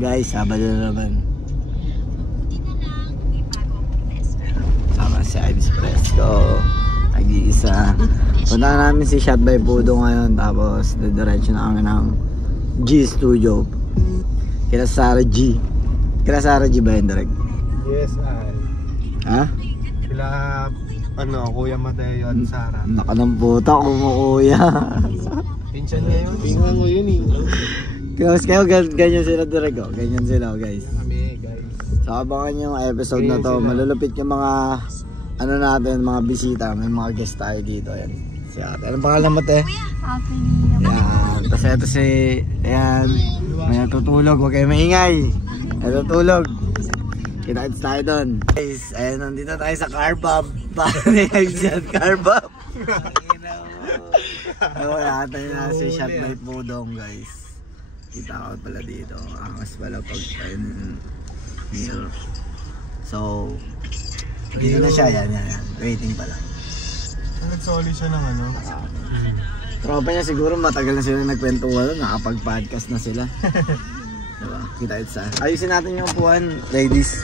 Guys, Sabado na naman. Sama si Ives Fresco. Nag-iisa. Punta namin si Shot by Pudo ngayon. Tapos, diretso na kami ng G Studio. Kila Sarah G. Kila Sarah G ba yun, Direk? Yes, ay. Ha? Kila, Kuya Mateo at Sarah. Naka ng puta, kumukuya. Pinsan niya yun. Pinsan mo yun eh. Kayo, ganyan sila, Direk. Ganyan sila, guys. Kami, guys. So, abangan yung episode na to. Malulupit yung mga, natin, mga bisita. May mga guest tayo dito. Ayan. Si ate. Anong pangalan mo, te? Ayan. Tapos ito si, ayan. May natutulog. Huwag kayo maingay. Natutulog. Kita-kits tayo doon. Guys, ayan. Nandito tayo sa Carbab. Paano yung Carbab? Ata na si Shot by Pudong, guys. Kita ko pala dito. Angas pala pag mirror. So, dito na siya. Yan. Waiting pa lang. Nagsoli siya ng ano? Tropa niya siguro matagal na sila nagkwentuhan. Nakapag-podcast na sila. Diba? Kita-kits sa. Ayusin natin yung upuan, ladies.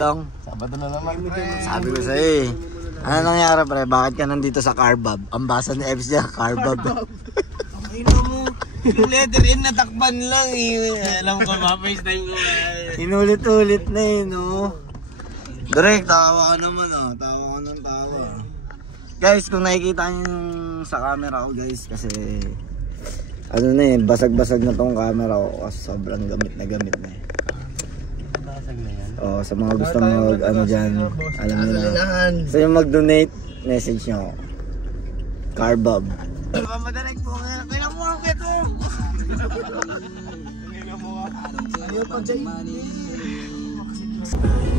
Tong, Sabado na naman. sabi ko sa'yo eh. Ano nangyari, pre? Bakit ka nandito sa Carbab? Ang basa ni Eves niya, Carbab. Ino mo, yung letter N natakpan lang eh. Alam ko ba, first time ko Inulit-ulit na eh, no? Direk, tawa ka naman ah. Tawa ka ng tawa. Guys, kung nakikita nyo sa camera ko guys, kasi ano na eh, basag-basag na tong camera ko kasi sobrang gamit na eh. Basag na yan. Oh, sa mga gusto mag dyan, alam nyo na. So yung mag-donate, message nyo ako. Carbab. Madalag po nga. Kailan mo ang keto?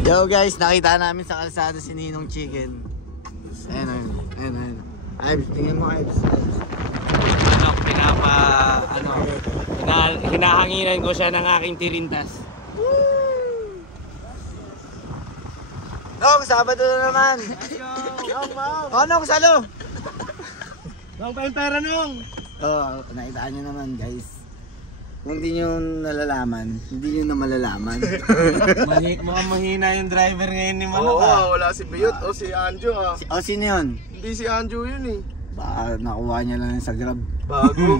Yo guys, nakita namin sa kalsada si Ninong Chicken. Ayun. Ives, tingin mo Ives. Hinahanginan ko siya ng aking tirintas. Nong, Sabado na naman. Nong, salo. Nong pa yung pera nung. Nakitaan nyo naman guys. Kung hindi nyo nalalaman, hindi nyo na malalaman. Mukhang mahina yung driver ngayon ni Oo, Manok wala si Biyot o si Anjo ah. Sino yun? Hindi si Anjo yun eh. Baka nakuha niya lang sa Grab. Bago.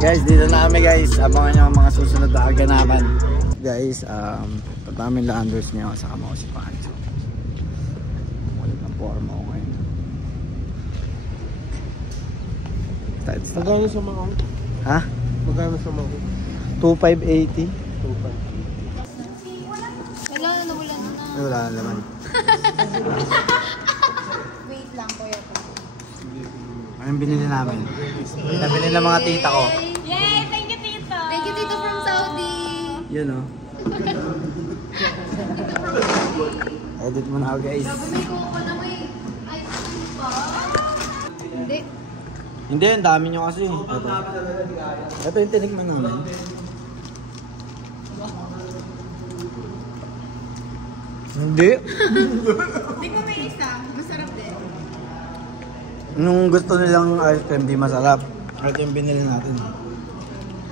Guys, dito na kami guys. Abangan nyo ang mga susunod na kaganapan. Guys, patamin Landers niyo kasama ko si Pancho. Kulit ng forma ko ngayon. Magkano sa mga? Ha? Magkano sa mga? 2,580. 2,580. Wala na, wala na. Wala na naman. Wait lang, kuya ko. Anong binili namin? Nabili ng mga tita ko. Yay! Thank you, tito! Thank you, tito from Saudi! Yun o. Edit mo na ako guys. Sabi may kuha ka na may ice cream pa. Hindi. Hindi, ang dami nyo kasi. Ito yung tinikman namin. Hindi. Hindi ko may isa. Masarap din. Nung gusto nilang ice cream, di masarap. Ito yung binili natin.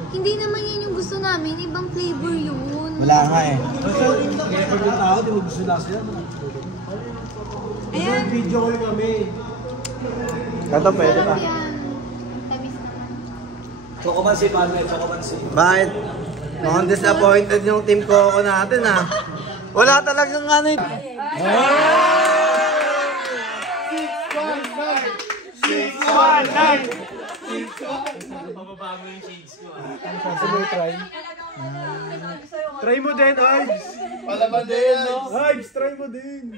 Hindi naman yan yung gusto namin. Ibang flavor yun. Wala nga eh. Ayan. Video ko kami. Ito pwede pa. Masarap yan. Tamis naman. Chocomansi, Palmer, Chocomansi. Bakit? Mukhang disappointed yung team Coco natin ah. Wala talagang ano eh. 619! Pababago yung shades ko Try mo din, Ives! Palaban din, no? Ives, try mo din!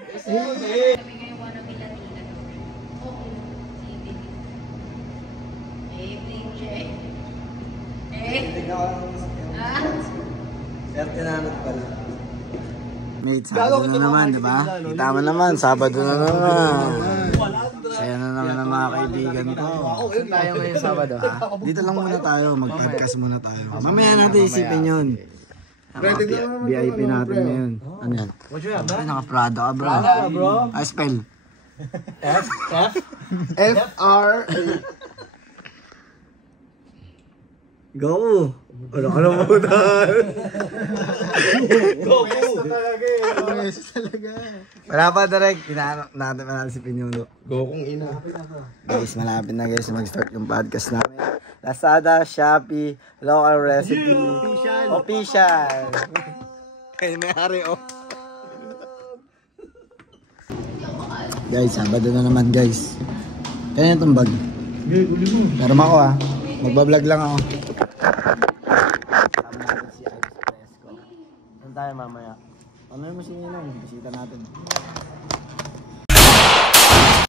Sertinanot pala. Mate, Sabado na naman, di ba? Kita mo naman, Sabado na naman. Saya na naman ang mga kaibigan ko. Saan tayo ngayon Sabado ha? Dito lang muna tayo, mag-podcast muna tayo. Mamaya natin isipin yun. VIP natin ngayon. Ano yan? Ay, naka-Prada ka, bro. Ah, spell. F-R... Go! Ano ka na muna? Wala pa direct. Natin si Pinuno. Go kung ina. Guys, malapit na guys mag-start yung podcast namin. Lazada, Shopee, local recipe. Official. Kaya may-ari oh. Guys, Sabado na naman guys. Kaya itong bag. Pero ako ah. Magbablog lang ako. Kasama natin si Ives Fresco. Saan tayo mamaya? Ano yung masinino? Bisita natin.